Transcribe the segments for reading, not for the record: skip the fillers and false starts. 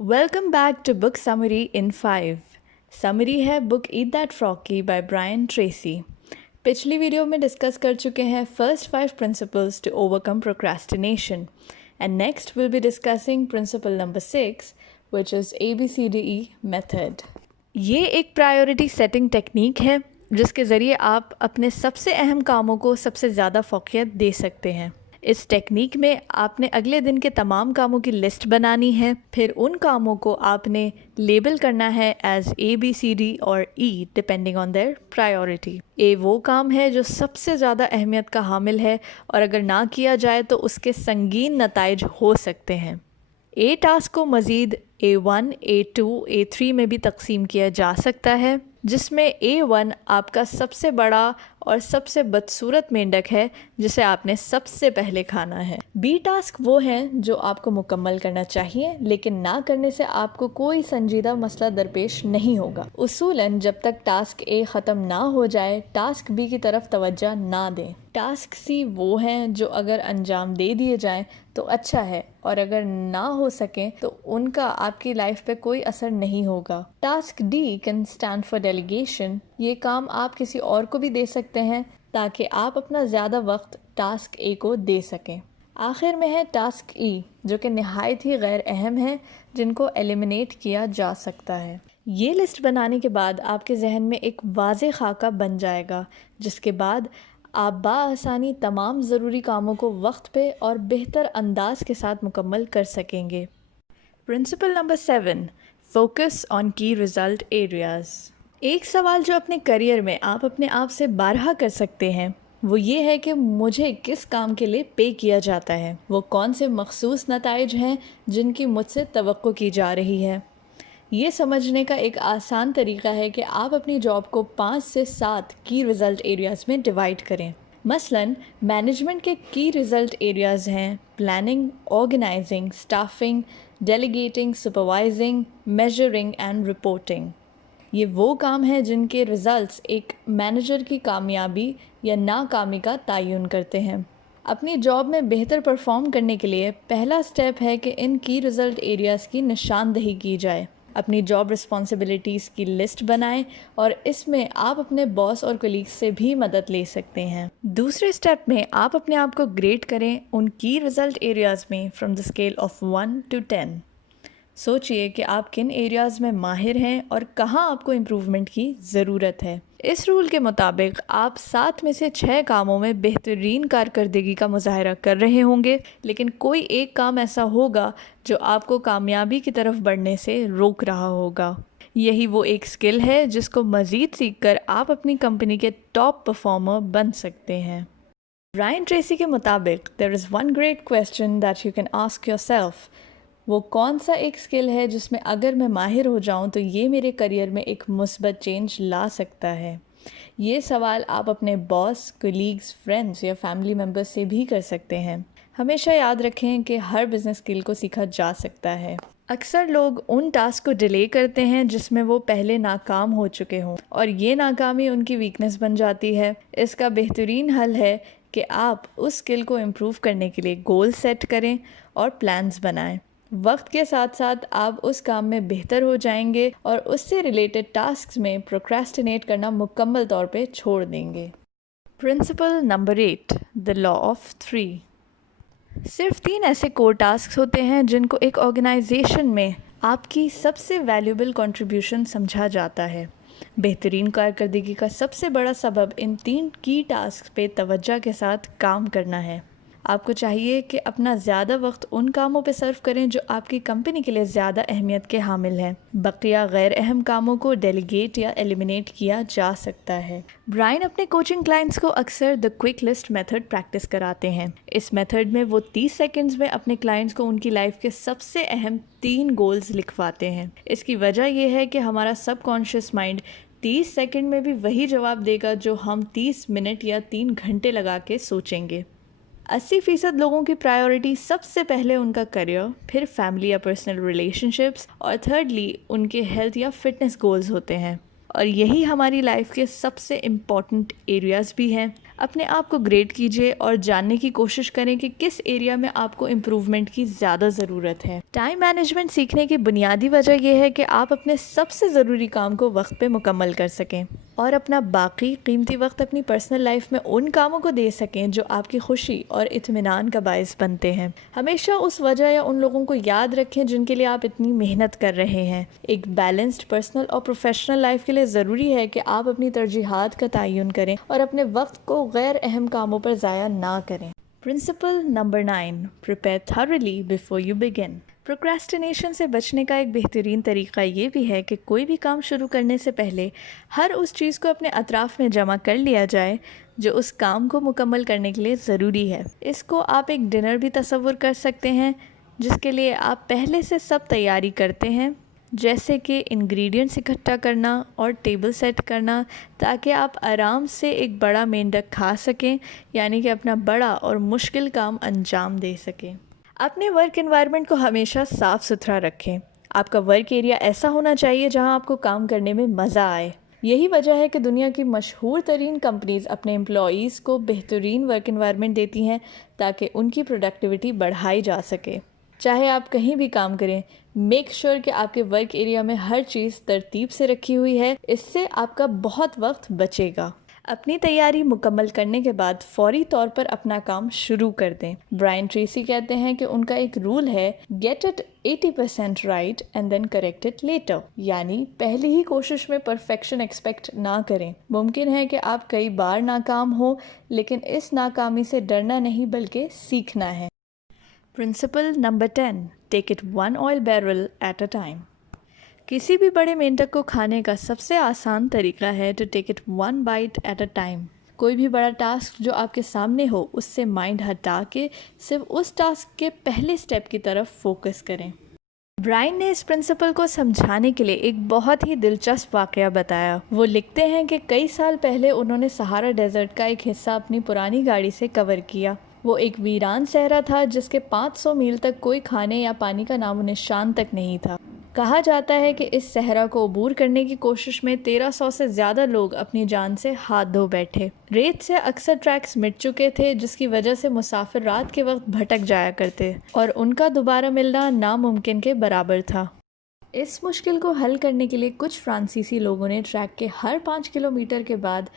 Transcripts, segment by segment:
Welcome back to Book Summary in 5. Summary है book eat that frog की by Brian Tracy. पिछली video में discuss कर चुके हैं first 5 principles to overcome procrastination and next will be discussing principle number 6 which is ABCDE method. ये एक priority setting technique है जिसके ज़रिए आप अपने सबसे अहम कामों को सबसे ज़्यादा फोकियत दे सकते हैं। इस टेक्निक में आपने अगले दिन के तमाम कामों की लिस्ट बनानी है, फिर उन कामों को आपने लेबल करना है एज ABCD और E depending on their priority. ए वो काम है जो सबसे ज़्यादा अहमियत का हामिल है और अगर ना किया जाए तो उसके संगीन नताइज हो सकते हैं। ए टास्क को मज़ीद A1, A2, A3 में भी तकसीम किया जा सकता है, जिसमें A1 आपका सबसे बड़ा और सबसे बदसूरत मेंढक है जिसे आपने सबसे पहले खाना है। बी टास्क वो हैं जो आपको मुकम्मल करना चाहिए लेकिन ना करने से आपको कोई संजीदा मसला दरपेश नहीं होगा। उसूलन जब तक टास्क ए ख़त्म ना हो जाए टास्क बी की तरफ तवज्जो ना दें। टास्क सी वो हैं जो अगर अंजाम दे दिए जाएं तो अच्छा है और अगर ना हो सकें तो उनका आपकी लाइफ पे कोई असर नहीं होगा। Task D can stand for delegation. ये काम आप किसी और को भी दे सकते हैं ताकि आप अपना ज़्यादा वक्त टास्क ए को दे सकें। आखिर में है टास्क ई जो कि नहायत ही गैर अहम है, जिनको एलिमिनेट किया जा सकता है। ये लिस्ट बनाने के बाद आपके जहन में एक वाज़ेह खाका बन जाएगा जिसके बाद आप बाआसानी तमाम ज़रूरी कामों को वक्त पे और बेहतर अंदाज के साथ मुकम्मल कर सकेंगे। प्रिंसिपल नंबर 7, फोकस ऑन की रिज़ल्ट एरियाज़। एक सवाल जो अपने करियर में आप अपने आप से बारहा कर सकते हैं वो ये है कि मुझे किस काम के लिए पे किया जाता है, वो कौन से मखसूस नताइज हैं जिनकी मुझसे तवक्को की जा रही है। ये समझने का एक आसान तरीका है कि आप अपनी जॉब को 5 से 7 की रिज़ल्ट एरियाज़ में डिवाइड करें। मसलन मैनेजमेंट के की रिज़ल्ट एरियाज़ हैं planning, organizing, staffing, delegating, supervising, measuring and reporting. ये वो काम हैं जिनके रिज़ल्ट्स एक मैनेजर की कामयाबी या नाकामी का तयन करते हैं। अपनी जॉब में बेहतर परफॉर्म करने के लिए पहला स्टेप है कि इन की रिज़ल्ट एरियाज़ की निशानदही की जाए। अपनी जॉब रिस्पॉन्सिबिलिटीज़ की लिस्ट बनाएं और इसमें आप अपने बॉस और कलीग्स से भी मदद ले सकते हैं। दूसरे स्टेप में आप अपने आप को ग्रेड करें उन की रिज़ल्ट एरियाज़ में from the scale of 1 to 10। सोचिए कि आप किन एरियाज़ में माहिर हैं और कहाँ आपको इम्प्रूवमेंट की ज़रूरत है। इस रूल के मुताबिक आप 7 में से 6 कामों में बेहतरीन कारकर्दगी का मुजाहरा कर रहे होंगे, लेकिन कोई एक काम ऐसा होगा जो आपको कामयाबी की तरफ बढ़ने से रोक रहा होगा। यही वो एक स्किल है जिसको मज़ीद सीख कर आप अपनी कंपनी के टॉप परफॉर्मर बन सकते हैं। ब्रायन ट्रेसी के मुताबिक there is one great question that you can ask yourself. वो कौन सा एक स्किल है जिसमें अगर मैं माहिर हो जाऊं तो ये मेरे करियर में एक मुस्बत चेंज ला सकता है। ये सवाल आप अपने बॉस, कलीग्स, फ्रेंड्स या फैमिली मेम्बर्स से भी कर सकते हैं। हमेशा याद रखें कि हर बिज़नेस स्किल को सीखा जा सकता है। अक्सर लोग उन टास्क को डिले करते हैं जिसमें वो पहले नाकाम हो चुके हों और ये नाकामी उनकी वीकनेस बन जाती है। इसका बेहतरीन हल है कि आप उस स्किल को इम्प्रूव करने के लिए गोल सेट करें और प्लान्स बनाएं। वक्त के साथ साथ आप उस काम में बेहतर हो जाएंगे और उससे रिलेटेड टास्क्स में प्रोक्रेस्टिनेट करना मुकम्मल तौर पे छोड़ देंगे। Principle number 8, the law of 3। सिर्फ 3 ऐसे कोर टास्क होते हैं जिनको एक ऑर्गेनाइजेशन में आपकी सबसे वैल्यूएबल कंट्रीब्यूशन समझा जाता है। बेहतरीन कारकर्दगी का सबसे बड़ा सबब इन 3 की टास्क पे तवज्जो के साथ काम करना है। आपको चाहिए कि अपना ज़्यादा वक्त उन कामों पे सर्व करें जो आपकी कंपनी के लिए ज़्यादा अहमियत के हामिल हैं। बकिया गैर अहम कामों को डेलीगेट या एलिमिनेट किया जा सकता है। ब्रायन अपने कोचिंग क्लाइंट्स को अक्सर the quick list method practice कराते हैं। इस मेथड में वो 30 सेकंड्स में अपने क्लाइंट्स को उनकी लाइफ के सबसे अहम 3 गोल्स लिखवाते हैं। इसकी वजह यह है कि हमारा सबकॉन्शियस माइंड 30 सेकंड में भी वही जवाब देगा जो हम 30 मिनट या 3 घंटे लगा के सोचेंगे। 80% लोगों की प्रायोरिटी सबसे पहले उनका करियर, फिर फैमिली या पर्सनल रिलेशनशिप्स और थर्डली उनके हेल्थ या फिटनेस गोल्स होते हैं और यही हमारी लाइफ के सबसे इम्पॉर्टेंट एरियाज़ भी हैं। اپنے آپ کو گریڈ کیجیے اور جاننے کی کوشش کریں کہ کس ایریا میں آپ کو امپروومنٹ کی زیادہ ضرورت ہے۔ ٹائم مینجمنٹ سیکھنے کی بنیادی وجہ یہ ہے کہ آپ اپنے سب سے ضروری کام کو وقت پہ مکمل کر سکیں اور اپنا باقی قیمتی وقت اپنی پرسنل لائف میں ان کاموں کو دے سکیں جو آپ کی خوشی اور اطمینان کا باعث بنتے ہیں۔ ہمیشہ اس وجہ یا ان لوگوں کو یاد رکھیں جن کے لیے آپ اتنی محنت کر رہے ہیں۔ ایک بیلنسڈ پرسنل اور پروفیشنل لائف کے لیے ضروری ہے کہ آپ اپنی ترجیحات کا تعین کریں اور اپنے وقت کو غیر اہم کاموں پر ضائع نہ کریں۔ Principle number 9، prepare thoroughly before you begin. Procrastination سے بچنے کا ایک بہترین طریقہ یہ بھی ہے کہ کوئی بھی کام شروع کرنے سے پہلے ہر اس چیز کو اپنے اطراف میں جمع کر لیا جائے جو اس کام کو مکمل کرنے کے لیے ضروری ہے۔ اس کو آپ ایک ڈنر بھی تصور کر سکتے ہیں جس کے لیے آپ پہلے سے سب تیاری کرتے ہیں، جیسے کہ انگریڈینٹس اکٹھا کرنا اور ٹیبل سیٹ کرنا، تاکہ آپ آرام سے ایک بڑا مین ڈک کھا سکیں، یعنی کہ اپنا بڑا اور مشکل کام انجام دے سکیں۔ اپنے ورک انوائرمنٹ کو ہمیشہ صاف ستھرا رکھیں۔ آپ کا ورک ایریا ایسا ہونا چاہیے جہاں آپ کو کام کرنے میں مزہ آئے۔ یہی وجہ ہے کہ دنیا کی مشہور ترین کمپنیز اپنے امپلائیز کو بہترین ورک انوائرمنٹ دیتی ہیں تاکہ ان کی پروڈکٹیوٹی بڑھائی جا سکے۔ چاہے آپ کہیں بھی کام کریں، میک شور کہ آپ کے ورک ایریا میں ہر چیز ترتیب سے رکھی ہوئی ہے، اس سے آپ کا بہت وقت بچے گا۔ اپنی تیاری مکمل کرنے کے بعد فوری طور پر اپنا کام شروع کر دیں۔ برائن ٹریسی کہتے ہیں کہ ان کا ایک رول ہے get it 80% right and then correct it later، یعنی پہلی ہی کوشش میں پرفیکشن ایکسپیکٹ نہ کریں۔ ممکن ہے کہ آپ کئی بار ناکام ہو، لیکن اس ناکامی سے ڈرنا نہیں بلکہ سیکھنا ہے۔ Principle number 10، take it one oil barrel at a time. کسی بھی بڑے مینڈک کو کھانے کا سب سے آسان طریقہ ہے to take it one bite at a time. کوئی بھی بڑا ٹاسک جو آپ کے سامنے ہو اس سے مائنڈ ہٹا کے صرف اس ٹاسک کے پہلے سٹیپ کی طرف فوکس کریں۔ برائن نے اس پرنسپل کو سمجھانے کے لیے ایک بہت ہی دلچسپ واقعہ بتایا۔ وہ لکھتے ہیں کہ کئی سال پہلے انہوں نے سہارا ڈیزرٹ کا ایک حصہ اپنی پرانی گاڑی سے کور کیا۔ وہ ایک ویران صحرا تھا جس کے 500 میل تک کوئی کھانے یا پانی کا نام و نشان تک نہیں تھا۔ کہا جاتا ہے کہ اس صحرا کو عبور کرنے کی کوشش میں 1300 سے زیادہ لوگ اپنی جان سے ہاتھ دھو بیٹھے۔ ریت سے اکثر ٹریکس مٹ چکے تھے جس کی وجہ سے مسافر رات کے وقت بھٹک جایا کرتے اور ان کا دوبارہ ملنا ناممکن کے برابر تھا۔ اس مشکل کو حل کرنے کے لیے کچھ فرانسیسی لوگوں نے ٹریک کے ہر 5 کلومیٹر کے بعد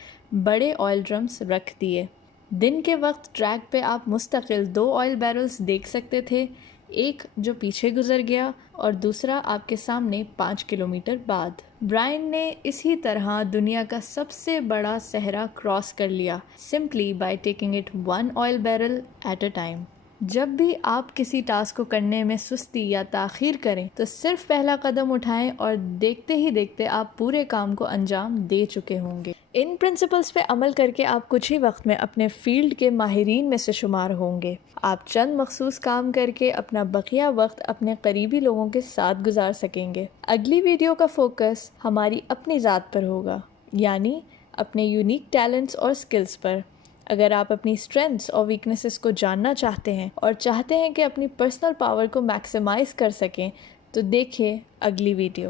بڑے آئل ڈرمز رکھ دیے۔ دن کے وقت ٹریک پہ آپ مستقل 2 آئل بیرلز دیکھ سکتے تھے، ایک جو پیچھے گزر گیا اور دوسرا آپ کے سامنے 5 کلومیٹر بعد۔ برائن نے اسی طرح دنیا کا سب سے بڑا صحرا کراس کر لیا، simply by taking it one oil barrel at a time. جب بھی آپ کسی ٹاسک کو کرنے میں سستی یا تاخیر کریں تو صرف پہلا قدم اٹھائیں اور دیکھتے ہی دیکھتے آپ پورے کام کو انجام دے چکے ہوں گے۔ ان پرنسپلز پہ عمل کر کے آپ کچھ ہی وقت میں اپنے فیلڈ کے ماہرین میں سے شمار ہوں گے۔ آپ چند مخصوص کام کر کے اپنا بقیہ وقت اپنے قریبی لوگوں کے ساتھ گزار سکیں گے۔ اگلی ویڈیو کا فوکس ہماری اپنی ذات پر ہوگا، یعنی اپنے یونیک ٹیلنٹس اور سکلز پر۔ اگر آپ اپنی اسٹرینتھس اور ویکنیسز کو جاننا چاہتے ہیں اور چاہتے ہیں کہ اپنی پرسنل پاور کو میکسیمائز کر سکیں تو دیکھیں اگلی ویڈیو۔